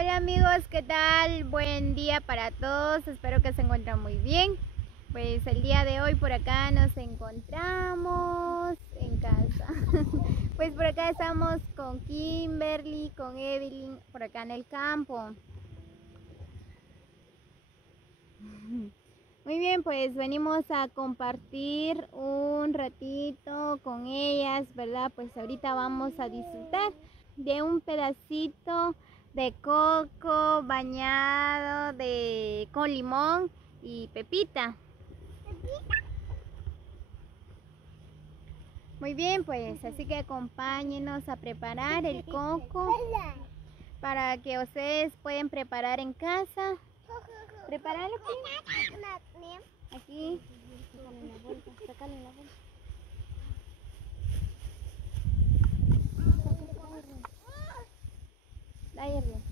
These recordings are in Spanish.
Hola amigos, ¿qué tal? Buen día para todos, espero que se encuentren muy bien. Pues el día de hoy por acá nos encontramos en casa. Pues por acá estamos con Kimberly, con Evelyn, por acá en el campo. Muy bien, pues venimos a compartir un ratito con ellas, ¿verdad? Pues ahorita vamos a disfrutar de un pedacito de coco bañado con limón y pepita. Muy bien, pues así que acompáñenos a preparar el coco para que ustedes pueden preparar en casa. Prepararlo aquí. Sácale la bolsa. Dale, bien.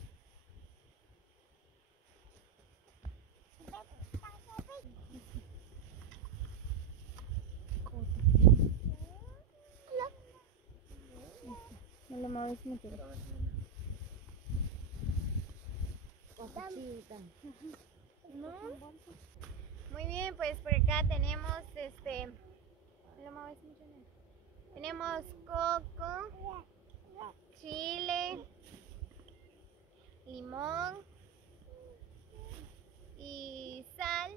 No lo mueves mucho. Muy bien, pues por acá tenemos no lo mueves mucho, no. Tenemos coco, chile, limón y sal.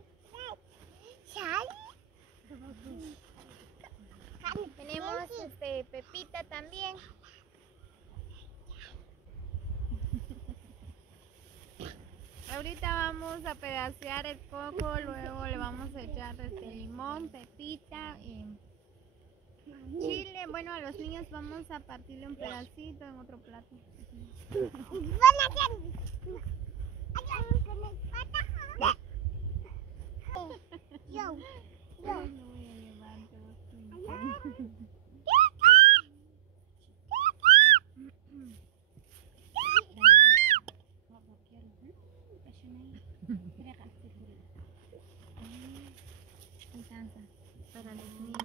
Tenemos pepita también. Ahorita vamos a pedacear el coco, luego le vamos a echar limón, pepita y chile. Bueno, a los niños vamos a partirle un pedacito en otro plato. Para los niños.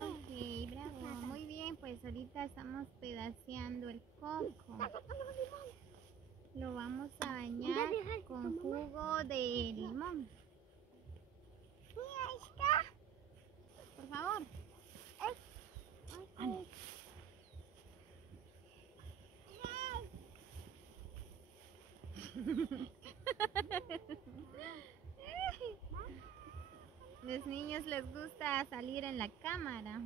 Ok, bravo. Muy bien, pues ahorita estamos pedaceando el coco. Lo vamos a bañar con jugo de limón. Por favor. Los niños les gusta salir en la cámara.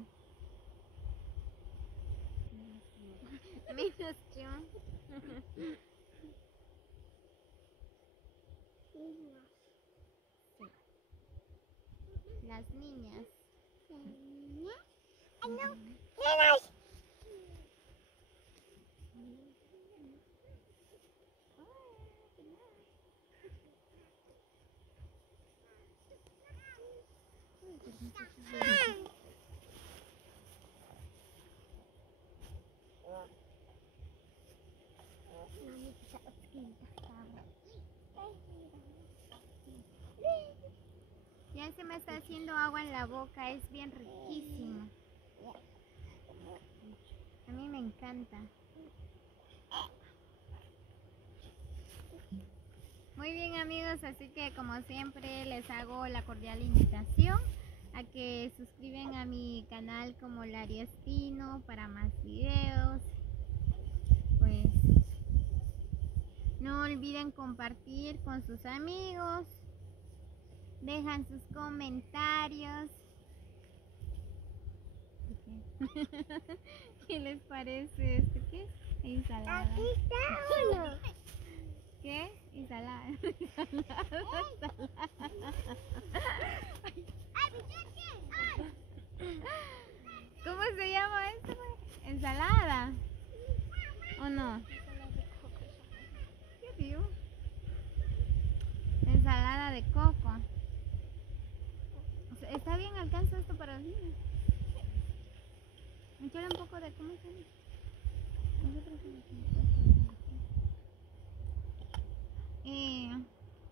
Menos yo. Sí. Las niñas. Ya se me está haciendo agua en la boca, es bien riquísimo. A mí me encanta. Muy bien amigos, así que como siempre les hago la cordial invitación a que suscriban a mi canal como Lari Espino para más videos. Pues no olviden compartir con sus amigos, dejan sus comentarios. ¿Qué les parece esto? ¿Qué? Ensalada. Aquí está uno. ¿Qué? Ensalada. ¿Cómo se llama esto? ¿Ensalada? ¿O no? ¿Qué digo? Ensalada de coco. O sea, ¿está bien? ¿Alcanza esto para los niños? Me quiero un poco de cómo se llama.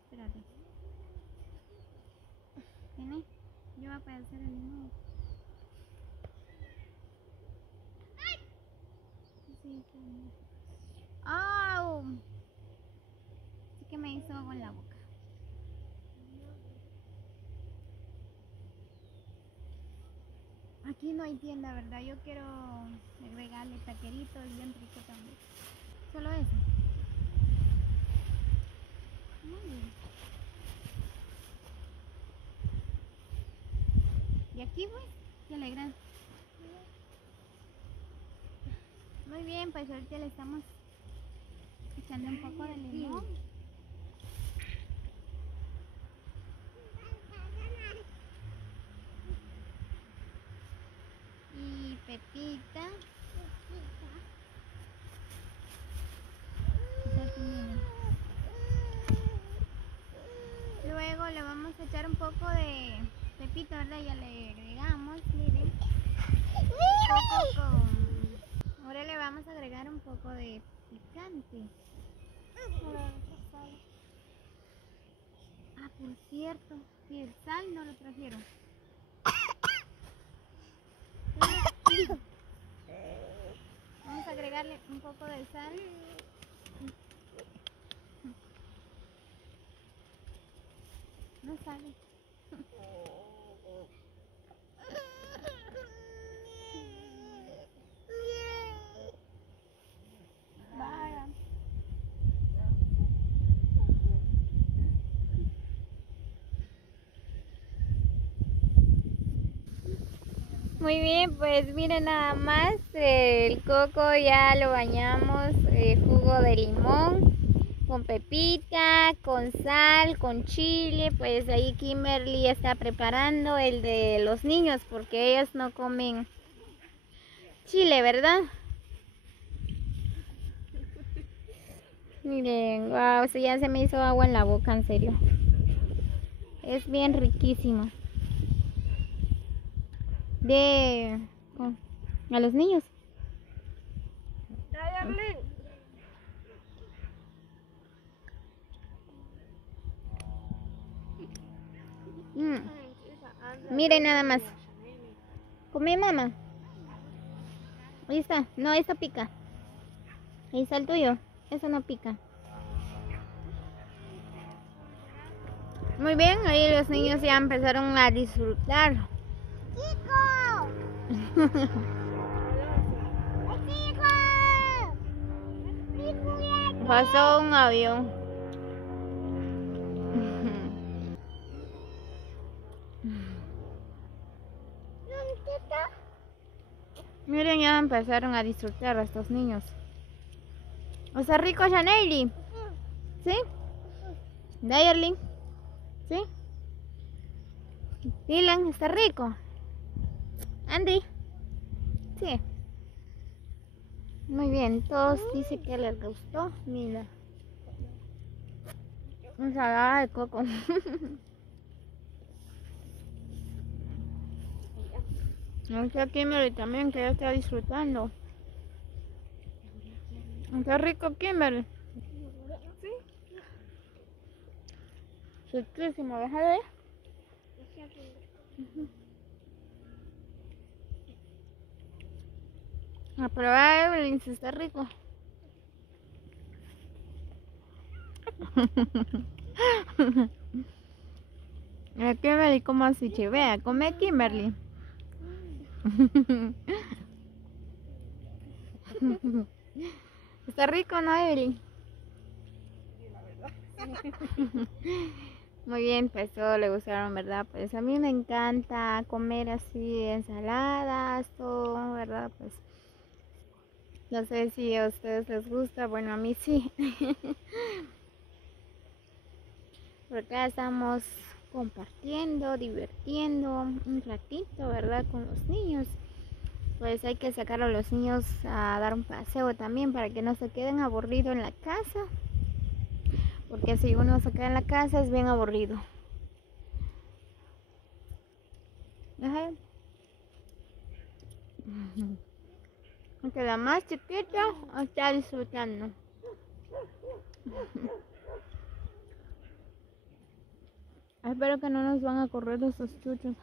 Espérate. ¿Tiene? Yo voy a pedacear el limón. Sí, ¡au! Sí que me hizo agua en la boca. Aquí no hay tienda, ¿verdad? Yo quiero agregarle taqueritos bien rico también. Solo eso. Muy bien. Y aquí pues, se alegran. Muy bien, pues ahorita le estamos echando un poco de limón. Y pepita. Luego le vamos a echar un poco de pepita, ¿verdad? Ya le agregamos, miren. Ahora le vamos a agregar un poco de picante. Ah, por cierto, si el sal no lo trajeron. Vamos a agregarle un poco de sal. No sale. Vaya. Muy bien, pues miren nada más, el coco ya lo bañamos, jugo de limón, con pepita, con sal, con chile. Pues ahí Kimberly está preparando el de los niños porque ellos no comen chile, ¿verdad? Miren, wow, ya se me hizo agua en la boca, en serio. Es bien riquísimo. A los niños. Miren nada más. Come, mamá. Ahí está. No, eso pica. Ahí está el tuyo. Eso no pica. Muy bien, ahí los niños ya empezaron a disfrutar. Pasó un avión. Miren, ya empezaron a disfrutar estos niños. ¿Está rico, Janely? ¿Sí? Dayerly. ¿Sí? Dylan, ¿está rico? Andy. Sí. Muy bien, todos dicen que les gustó. Mira. Ensalada de coco. Está Kimberly también, que ya está disfrutando. ¿Está rico, Kimberly? Sí. Riquísimo, deja de ver. A probar, Evelyn, si está rico. A Kimberly, como así, che, vea, come Kimberly. ¿Está rico, no, Evelyn? Muy bien, pues todo le gustaron, ¿verdad? Pues a mí me encanta comer así ensaladas, todo, ¿verdad? Pues no sé si a ustedes les gusta, bueno, a mí sí. Por acá estamos compartiendo, divirtiendo un ratito, ¿verdad? Con los niños. Pues hay que sacar a los niños a dar un paseo también para que no se queden aburridos en la casa. Porque si uno se queda en la casa es bien aburrido. Ajá. Aunque la más chiquita está disfrutando. Espero que no nos van a correr esos chuchos.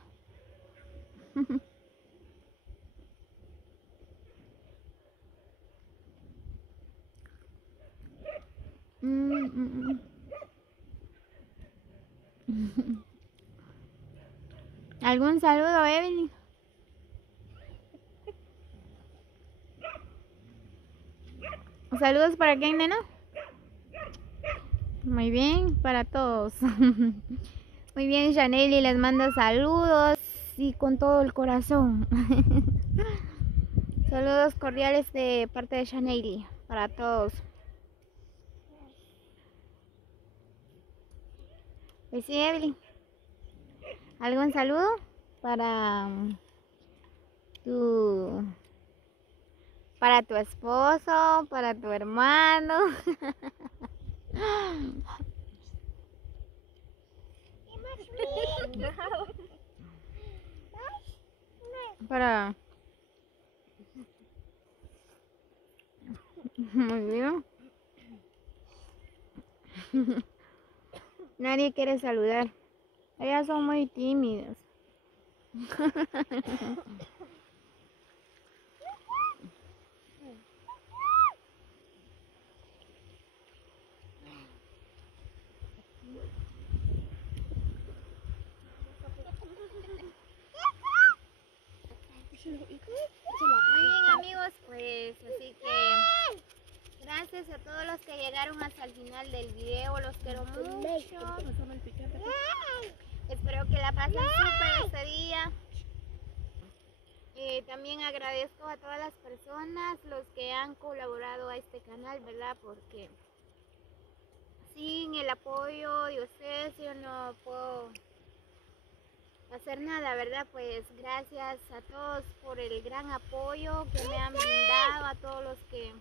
¿Algún saludo, Evelyn? ¿Saludos para quién, nena? Muy bien, para todos. Muy bien, Chaneli les manda saludos y con todo el corazón. Saludos cordiales de parte de Chaneli para todos. Pues sí, Evelyn. ¿Algún saludo para tu esposo, para tu hermano? Para... Muy bien. Nadie quiere saludar. Ellas son muy tímidas. Muy bien, amigos, pues así que gracias a todos los que llegaron hasta el final del video, los quiero mucho. Espero que la pasen súper este día. También agradezco a todas las personas, los que han colaborado a este canal, ¿verdad? Porque sin el apoyo de ustedes yo no puedo hacer nada, ¿verdad? Pues gracias a todos por el gran apoyo que me han brindado, a todos los que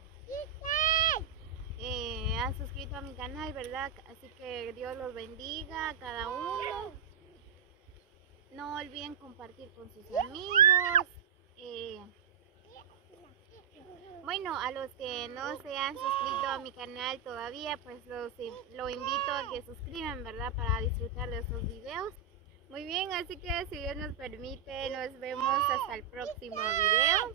han suscrito a mi canal, ¿verdad? Así que Dios los bendiga a cada uno. No olviden compartir con sus amigos. Bueno, a los que no se han suscrito a mi canal todavía, pues lo invito a que suscriban, ¿verdad? Para disfrutar de estos videos. Muy bien, así que si Dios nos permite, nos vemos hasta el próximo video.